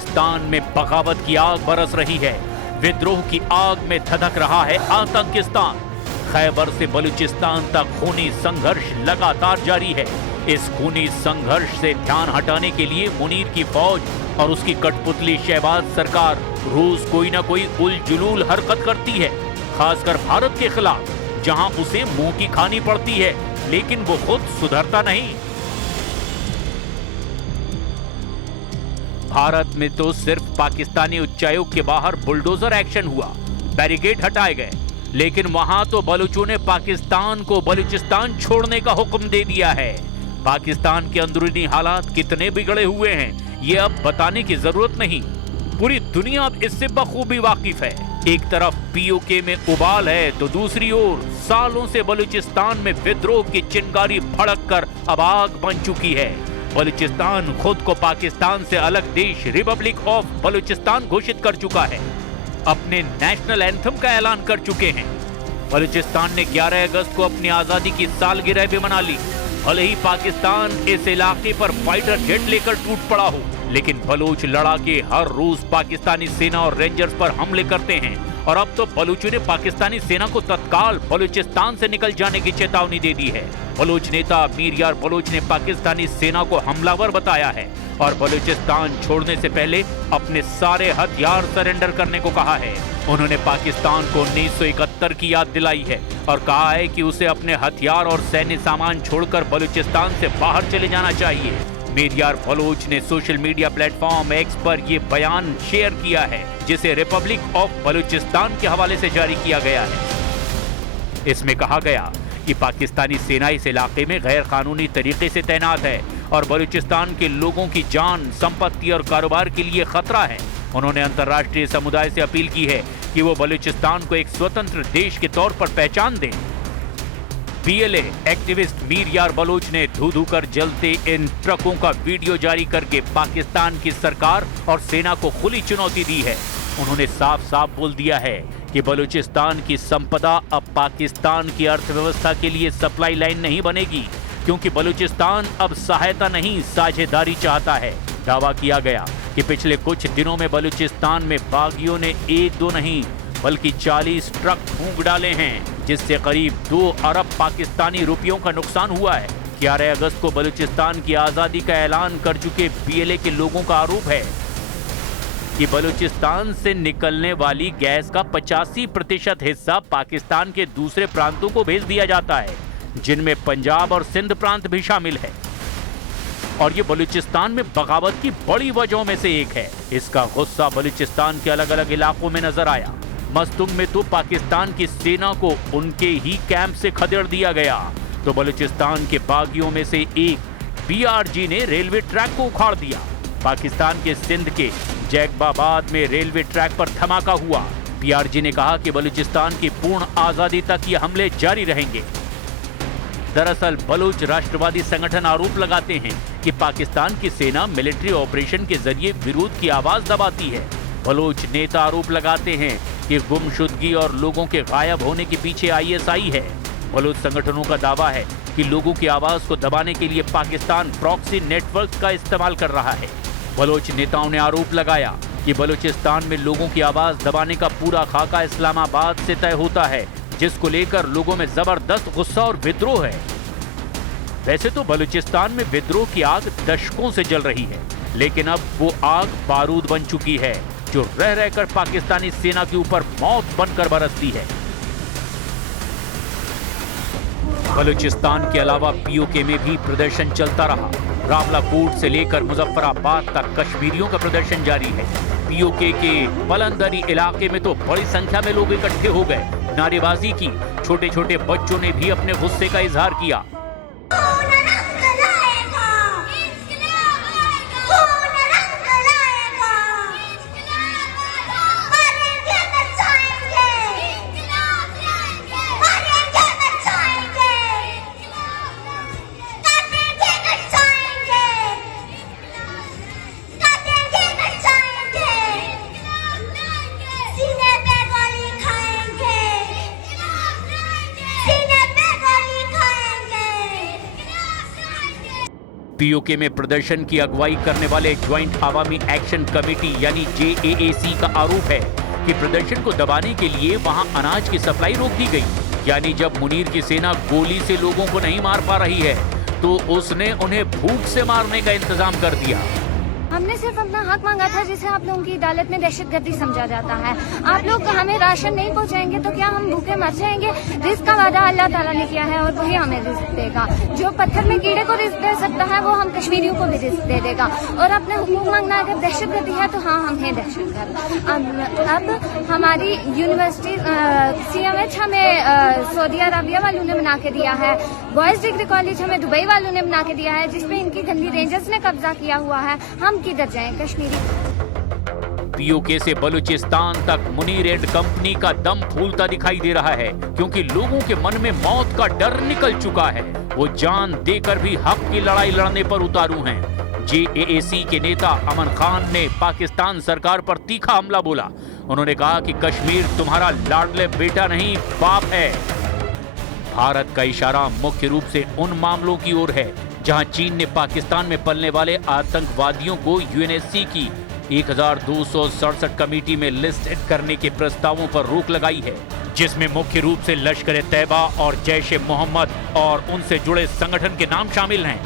बलूचिस्तान में बगावत की आग बरस रही है। विद्रोह की आग में धधक रहा है आतंकिस्तान। खैबर से बलूचिस्तान तक खूनी संघर्ष लगातार जारी है। इस खूनी संघर्ष से ध्यान हटाने के लिए मुनीर की फौज और उसकी कठपुतली शहबाज सरकार रोज कोई ना कोई उलझुल हरकत करती है, खासकर भारत के खिलाफ, जहां उसे मुंह की खानी पड़ती है, लेकिन वो खुद सुधरता नहीं। भारत में तो सिर्फ पाकिस्तानी उच्चायोग के बाहर बुलडोजर एक्शन हुआ, बैरिकेड हटाए गए, लेकिन वहां तो बलूचों ने पाकिस्तान को बलूचिस्तान छोड़ने का हुक्म दे दिया है। पाकिस्तान के अंदरूनी हालात कितने बिगड़े हुए हैं, ये अब बताने की जरूरत नहीं। पूरी दुनिया अब इससे बखूबी वाकिफ है। एक तरफ पीओके में उबाल है, तो दूसरी ओर सालों से बलूचिस्तान में विद्रोह की चिंगारी भड़क कर अब आग बन चुकी है। बलूचिस्तान खुद को पाकिस्तान से अलग देश रिपब्लिक ऑफ बलूचिस्तान घोषित कर चुका है। अपने नेशनल एंथम का ऐलान कर चुके हैं। बलूचिस्तान ने 11 अगस्त को अपनी आजादी की सालगिरह भी मना ली। भले ही पाकिस्तान इस इलाके पर फाइटर जेट लेकर टूट पड़ा हो, लेकिन बलूच लड़ाके हर रोज पाकिस्तानी सेना और रेंजर्स पर हमले करते हैं और अब तो बलूचों ने पाकिस्तानी सेना को तत्काल बलूचिस्तान से निकल जाने की चेतावनी दे दी है। बलूच नेता मीर यार बलूच ने पाकिस्तानी सेना को हमलावर बताया है और बलूचिस्तान छोड़ने से पहले अपने सारे हथियार सरेंडर करने को कहा है। उन्होंने पाकिस्तान को 1971 की याद दिलाई है और कहा है कि उसे अपने हथियार और सैन्य सामान छोड़कर बलूचिस्तान से बाहर चले जाना चाहिए। मीर यार बलूच ने सोशल मीडिया प्लेटफॉर्म एक्स पर यह बयान शेयर किया है, जिसे रिपब्लिक ऑफ बलूचिस्तान के हवाले से जारी किया गया है। इसमें कहा गया कि पाकिस्तानी सेना इस इलाके में गैर कानूनी तरीके से तैनात है और बलूचिस्तान के लोगों की जान, संपत्ति और कारोबार के लिए खतरा है। उन्होंने अंतर्राष्ट्रीय समुदाय से अपील की है कि वो बलूचिस्तान को एक स्वतंत्र देश के तौर पर पहचान दें। पीएलए एक्टिविस्ट मीर यार बलूच ने धू कर जलते इन ट्रकों का वीडियो जारी करके पाकिस्तान की सरकार और सेना को खुली चुनौती दी है। उन्होंने साफ साफ बोल दिया है कि बलूचिस्तान की संपदा अब पाकिस्तान की अर्थव्यवस्था के लिए सप्लाई लाइन नहीं बनेगी, क्योंकि बलूचिस्तान अब सहायता नहीं साझेदारी चाहता है। दावा किया गया कि पिछले कुछ दिनों में बलूचिस्तान में बागियों ने 1-2 नहीं बल्कि 40 ट्रक फूंक डाले हैं, जिससे करीब 2 अरब पाकिस्तानी रुपयों का नुकसान हुआ है। 11 अगस्त को बलूचिस्तान की आजादी का ऐलान कर चुके पीएलए के लोगों का आरोप है कि बलूचिस्तान से निकलने वाली गैस का 85% हिस्सा पाकिस्तान के दूसरे प्रांतों को भेज दिया जाता है, जिनमें पंजाब और सिंध प्रांत भी शामिल है। और ये बलूचिस्तान में बगावत की बड़ी वजहों में से एक है। इसका गुस्सा बलूचिस्तान के अलग अलग इलाकों में नजर आया। मस्तुम में तो पाकिस्तान की सेना को उनके ही कैंप से खदेड़ दिया गया, तो बलूचिस्तान के बागियों में से एक पीआरजी ने रेलवे ट्रैक को उखाड़ दिया। पाकिस्तान के सिंध के जैकबाबाद में रेलवे ट्रैक पर धमाका हुआ। पीआरजी ने कहा कि बलूचिस्तान की पूर्ण आजादी तक ये हमले जारी रहेंगे। दरअसल बलूच राष्ट्रवादी संगठन आरोप लगाते हैं कि पाकिस्तान की सेना मिलिट्री ऑपरेशन के जरिए विरोध की आवाज दबाती है। बलूच नेता आरोप लगाते हैं कि गुमशुदगी और लोगों के गायब होने के पीछे आईएसआई है। बलूच संगठनों का दावा है कि लोगों की आवाज को दबाने के लिए पाकिस्तान प्रॉक्सी नेटवर्क का इस्तेमाल कर रहा है। बलूच नेताओं ने आरोप लगाया कि बलूचिस्तान में लोगों की आवाज दबाने का पूरा खाका इस्लामाबाद से तय होता है, जिसको लेकर लोगों में जबरदस्त गुस्सा और विद्रोह है। वैसे तो बलूचिस्तान में विद्रोह की आग दशकों से जल रही है, लेकिन अब वो आग बारूद बन चुकी है, जो रह रहकर पाकिस्तानी सेना के ऊपर मौत बनकर बरसती है। बलूचिस्तान के अलावा पीओके में भी प्रदर्शन चलता रहा। रावलाकोट से लेकर मुजफ्फराबाद तक कश्मीरियों का प्रदर्शन जारी है। पीओके के पलंदरी इलाके में तो बड़ी संख्या में लोग इकट्ठे हो गए, नारेबाजी की। छोटे छोटे बच्चों ने भी अपने गुस्से का इजहार किया। पीओके में प्रदर्शन की अगुवाई करने वाले ज्वाइंट अवामी एक्शन कमेटी यानी JAAC का आरोप है कि प्रदर्शन को दबाने के लिए वहां अनाज की सप्लाई रोक दी गई। यानी जब मुनीर की सेना गोली से लोगों को नहीं मार पा रही है तो उसने उन्हें भूख से मारने का इंतजाम कर दिया। हमने सिर्फ अपना हक मांगा था, जिसे आप लोगों की अदालत में दहशतगर्दी समझा जाता है। आप लोग हमें राशन नहीं पहुंचाएंगे तो क्या हम भूखे मर जाएंगे? रिस्क का वादा अल्लाह ताला ने किया है और वही हमें रिस्क देगा। जो पत्थर में कीड़े को रिस्क दे सकता है वो हम कश्मीरियों को भी रिस्क दे देगा। और अपने हुकूक मांगना अगर दहशतगर्दी है तो हाँ, हम हैं दहशतगर्द। अब हमारी यूनिवर्सिटी CMH हमें सऊदी अरबिया वालों ने बना के दिया है, बॉयज डिग्री कॉलेज हमें दुबई वालों ने बना के दिया है, जिसपे इनकी गंदी रेंजर्स ने कब्जा किया हुआ है। हम किधर जाएं कश्मीरी? पीओके से बलूचिस्तान तक मुनीर एंड कंपनी का दम फूलता दिखाई दे रहा है, क्योंकि लोगों के मन में मौत का डर निकल चुका है। वो जान देकर भी हक की लड़ाई लड़ने पर उतारू हैं। JAAC के नेता अमन खान ने पाकिस्तान सरकार पर तीखा हमला बोला। उन्होंने कहा कि कश्मीर तुम्हारा लाडले बेटा नहीं, बाप है। भारत का इशारा मुख्य रूप से उन मामलों की ओर है जहां चीन ने पाकिस्तान में पलने वाले आतंकवादियों को UNSC की 1267 कमेटी में लिस्ट करने के प्रस्तावों पर रोक लगाई है, जिसमें मुख्य रूप से लश्कर-ए-तैयबा और जैश-ए-मोहम्मद और उनसे जुड़े संगठन के नाम शामिल हैं।